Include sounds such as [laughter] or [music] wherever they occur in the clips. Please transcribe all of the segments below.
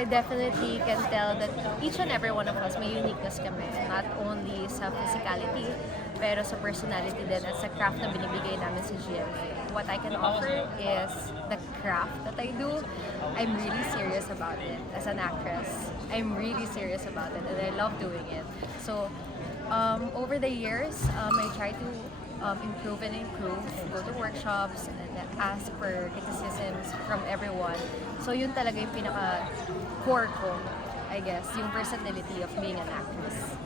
I definitely can tell that each and every one of us may uniqueness kami. Not only sa physicality, pero sa personality din at sa craft na binibigay namin sa GMA. What I can offer is the craft that I do. I'm really serious about it as an actress. I'm really serious about it and I love doing it. So, um, over the years, um, I try to um, improve and improve, go to workshops, and ask for criticisms from everyone. So yun talaga yung pinaka-core ko, I guess, yung versatility of being an actress.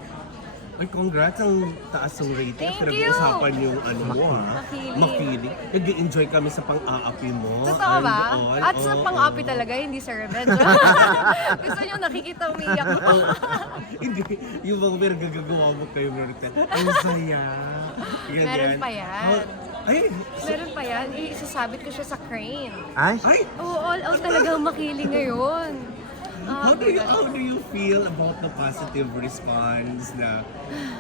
Ay, congrats. Ang taas ng rating. Thank Pinag-uusapan yung ano mo, ha? Makiling. Makiling. Nag-enjoy kami sa pang-aapi mo. Totoo and ba? all. At sa Oo. pang-api talaga, hindi sa revenge. [laughs] Gusto nyo nakikita umiyak. [laughs] Hindi. Yung mga pero gagagawa mo kayo, Maritel. Ang saya. Ganyan. Meron pa yan. How- Ay, Meron pa yan, isasabit ko siya sa crane. Ay, ay, Oo, all out talagang makiling ngayon. Ah, how do you how do you feel about the positive response na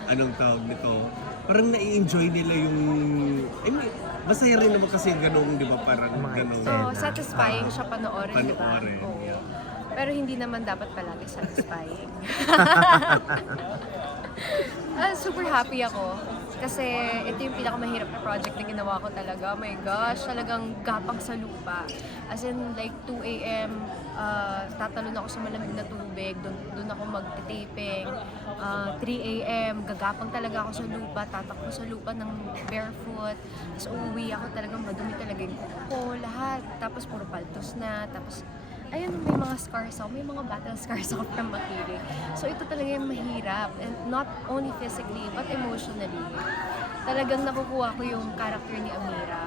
anong tawag nito? Parang nai-enjoy nila yung I mean, masaya rin naman kasi ganun, di ba? Parang Mga ganun. So, Eksena. satisfying siya panoorin, di ba? Panoorin, Oo. yeah. Pero hindi naman dapat palagi satisfying. [laughs] Ah, super happy ako. Kasi ito yung pinakamahirap na project na ginawa ko talaga. Oh my gosh, talagang gapang sa lupa. As in, like 2 a.m., uh, tatalon ako sa malamig na tubig. Doon, doon ako mag-taping. Ah, 3 a.m., gagapang talaga ako sa lupa. Tatakbo sa lupa ng barefoot. Tapos uuwi ako talagang madumi talaga yung ko, lahat. Tapos puro paltos na. Tapos ayun, may mga scars ako, may mga battle scars ako from makiling. So ito talaga yung mahirap, and not only physically, but emotionally. Talagang nakukuha ko yung character ni Amira,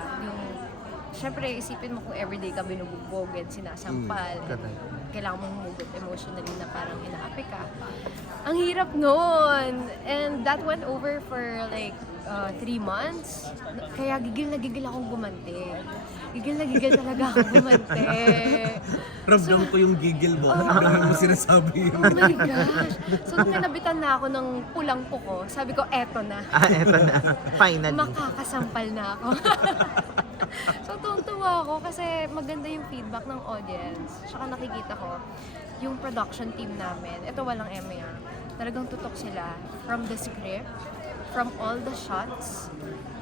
yung Siyempre, isipin mo kung everyday ka binubugbog and sinasampal. Mm, and kailangan mong humugot emotionally na parang inaapi ka. Ang hirap nun! And that went over for like uh, three months. Kaya gigil na gigil akong gumante. Gigil na gigil talaga akong gumante. [laughs] Ramdam ko yung gigil mo. Ramdam mo sinasabi yun. Oh my [laughs] gosh! So, nung kinabitan na ako ng pulang ko, sabi ko, eto na. ah, eto na. Finally. Makakasampal na ako. [laughs] so, tuwang-tuwa ako kasi maganda yung feedback ng audience. Tsaka nakikita ko, yung production team namin, ito walang ah, talagang tutok sila from the script, from all the shots,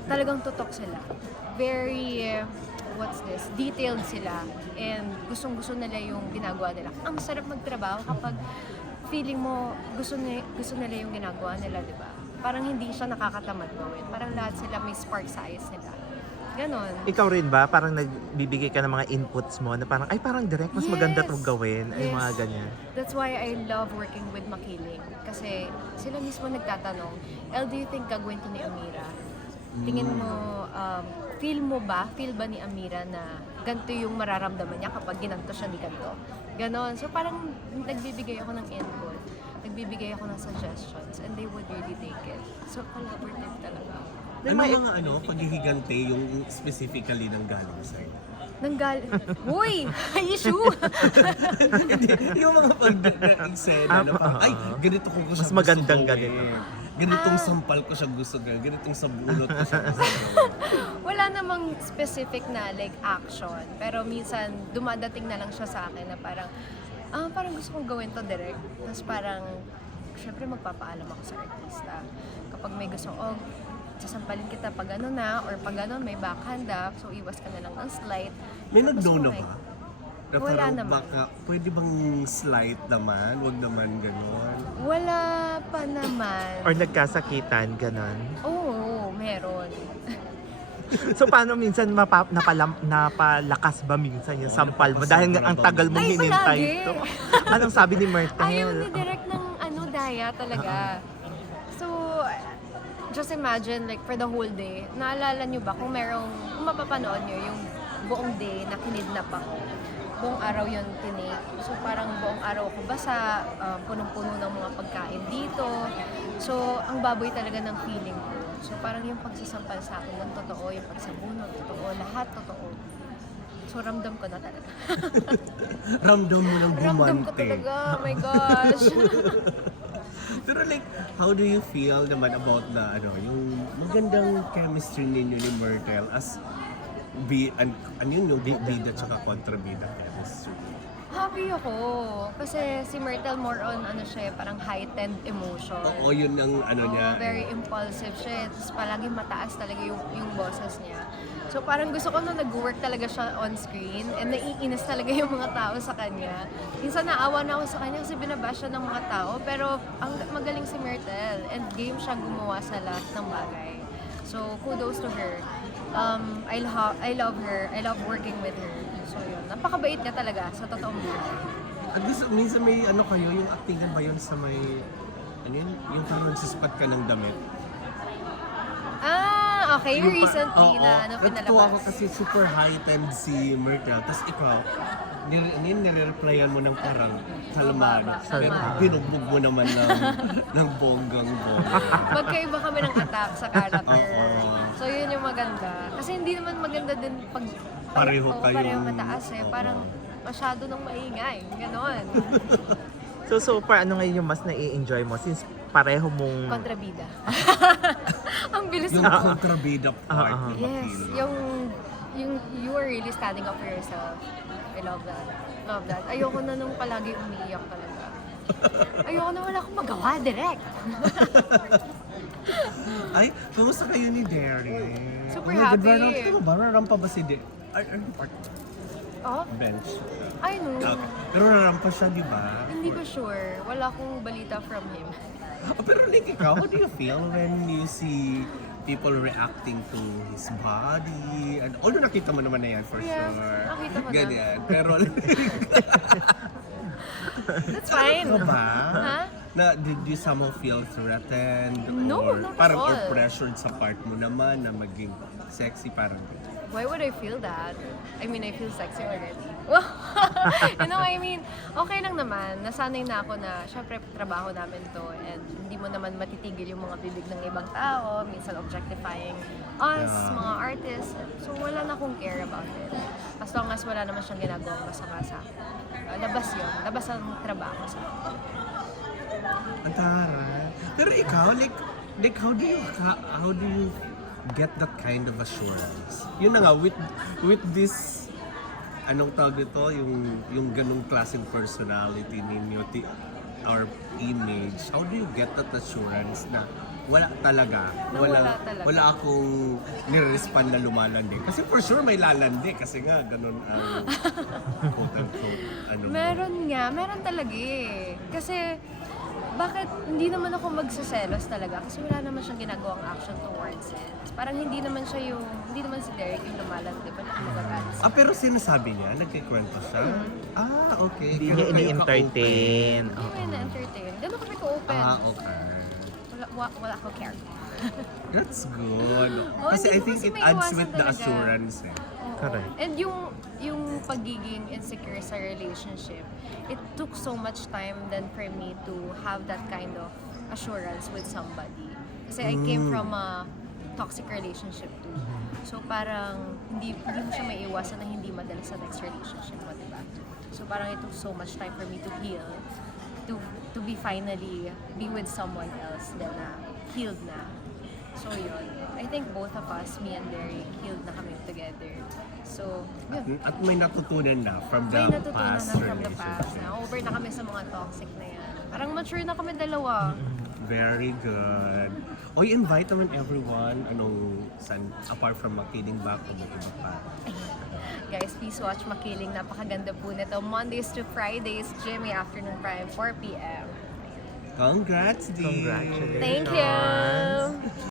talagang tutok sila. Very, what's this, detailed sila. And gustong-gusto nila yung ginagawa nila. Ang sarap magtrabaho kapag feeling mo gusto, ni, gusto nila yung ginagawa nila, di ba? Parang hindi siya nakakatamad gawin. Parang lahat sila may spark sa eyes nila. Ganon. Ikaw rin ba? Parang nagbibigay ka ng mga inputs mo na parang, ay parang direct, mas maganda Yes. itong gawin. Ay, Yes. mga ganyan. That's why I love working with Makiling. Kasi sila mismo nagtatanong, El, do you think gagawin to ni Amira? Tingin mo, um, feel mo ba, feel ba ni Amira na ganito yung mararamdaman niya kapag ginanto siya ni ganito? Ganon. So parang nagbibigay ako ng input. Nagbibigay ako ng suggestions and they would really take it. So collaborative talaga. Ano mga ano, paghihigante yung specifically ng galing sa'yo? Nanggal... Uy! [laughs] Issue! [laughs] Hindi, yung mga pag-eksena na parang, ay, ganito ko Mas siya magandang gusto ganito. gawin. Ganitong Ah. sampal ko siya gusto gawin. Ganitong sabulot ko siya gusto. [laughs] Wala namang specific na like action. Pero minsan dumadating na lang siya sa akin na parang, ah, parang gusto kong gawin to direct. Tapos parang, syempre magpapaalam ako sa artista. Kapag may gusto, oh, sasampalin kita pag ano na, or pag ano, may backhand up, so iwas ka na lang ng slight. May Tapos nag-no na ba? Na Wala parang naman. Baka, pwede bang slight naman? Huwag naman gano'n. Wala pa naman. Or nagkasakitan, ganon. Oo, meron. [laughs] So paano minsan mapa, napalam, napalakas ba minsan yung Oo, sampal mo? Dahil nga ang tagal mong Ay, hinintay palagi. ito. Anong sabi ni Martel? Ayaw ni direct ng ano, daya talaga. So, just imagine, like, for the whole day, naalala nyo ba kung merong, kung mapapanood nyo, yung buong day na kinidnap ako. Buong araw yun tinake. So, parang buong araw ako basa, um, punong-puno ng mga pagkain dito. So, ang baboy talaga ng feeling ko. So, parang yung pagsasampal sa akin ng totoo, yung pagsabunod, totoo, lahat totoo. So, ramdam ko na talaga. [laughs] Ramdam mo ng Ramdam ko talaga, oh my gosh. [laughs] Pero like, how do you feel naman about the, ano, yung magandang chemistry ninyo ni Myrtle as be, an, ano yun, yung bida tsaka kontrabida chemistry? Ha, happy ako. Kasi si Myrtle more on ano siya, eh, parang heightened emotion. Oo, yun ang ano Oo, niya. very impulsive siya. Tapos palagi mataas talaga yung, yung boses niya. So parang gusto ko na nag-work talaga siya on screen and naiinis talaga yung mga tao sa kanya. Minsan naawa na ako sa kanya kasi binabash siya ng mga tao. Pero ang magaling si Myrtle and game siya gumawa sa lahat ng bagay. So kudos to her. Um, I, lo- I love her. I love working with her. So yun, napakabait niya talaga sa totoong buhay. At least, minsan may ano kayo, yung actingan ba yun sa may, ano yun, yung parang nagsispat ka ng damit. Ah, okay. Yung pa- recently na ano Natutuwa pinalabas. kasi super heightened si Myrtle. Tapos ikaw, nire-replyan mo ng parang. Pero Kalmado. binugbog mo naman ng, [laughs] ng bonggang bongga. Magkaiba kami ng attack sa character. So yun yung maganda. Kasi hindi naman maganda din pag... Pareho Oo, kayong- Pareho mataas eh. Parang masyado nang maingay. Ganon. [laughs] So, super, ano ngayon yung mas nai-enjoy mo since pareho mong... Kontrabida. [laughs] Ang bilis Yung mo. kontrabida part na Yes. Yung, yung you are really standing up for yourself. I love that. Love that. Ayoko na nung palagi umiiyak talaga. [laughs] Ayoko na wala akong magawa direct. [laughs] Ay, kumusta kayo ni Derry? Super God, happy. Rara, tama ba? Rarampa ba si Derry? Ay, ano part? oh, Bench. I know. Pero rarampa siya, di ba? Hindi ko sure. Wala akong balita from him. Oh, pero Nick, ikaw, how do you feel when you see people reacting to his body? And, although nakita mo naman na yan for Yeah, sure. nakita ko na. Ganyan. Pero, [laughs] That's fine. ano ba? Ha? Na, did you somehow feel threatened? No, or not at parang or all. pressured sa part mo naman na maging sexy parang Why would I feel that? I mean, I feel sexy already. [laughs] [laughs] you know, I mean, okay lang naman. Nasanay na ako na, syempre, trabaho namin to and hindi mo naman matitigil yung mga bibig ng ibang tao, minsan objectifying us, Yeah. mga artists. So, wala na akong care about it. As long as wala naman siyang ginagawang masama sa akin. Uh, labas yun. Labas ang trabaho sa akin. Ang taray. Pero ikaw, like, like how do you, how, how do you get that kind of assurance? Yun na nga, with, with this, anong tawag nito, yung, yung ganong klaseng personality ninyo, ti, our image, how do you get that assurance na wala talaga, Na wala talaga. wala akong nire-respond na lumalandi. Kasi for sure may lalandi kasi nga ganun ang [laughs] quote-unquote ano. mo. Meron nga, meron talaga eh. Kasi, bakit hindi naman ako magsaselos talaga? Kasi wala naman siyang ginagawang action towards it. Parang hindi naman siya yung, hindi naman si Derek yung ba't ako magagalit? Ah, pero sinasabi niya, nagkikwento siya? Hmm. Ah, okay. Hindi niya ini-entertain. Hindi ko na-entertain. Ganun kami ka-open. ka-open? Ah, okay. Wala, wala, wala ako care. [laughs] That's good. Oh, Kasi I think it adds with the assurance eh. Correct. And yung yung pagiging insecure sa relationship, it took so much time then for me to have that kind of assurance with somebody. Kasi I came Mm. from a toxic relationship too. So parang hindi hindi mo siya maiiwasan na hindi madala sa next relationship mo, di ba? So parang it took so much time for me to heal to to be finally be with someone else then na healed na. So yun. I think both of us, me and Derek, healed na kami together. So, yun. At may natutunan na from the May natutunan past na from the past relationship. na over na kami sa mga toxic na yan. Parang mature na kami dalawa. Very good. Oy, invite naman everyone, anong, san, apart from makiling back, iba pa. [laughs] Guys, please watch Makiling. Napakaganda po nito. Mondays to Fridays, Jimmy Afternoon Prime, 4 p.m. Congrats, Dee! Congratulations. Thank you!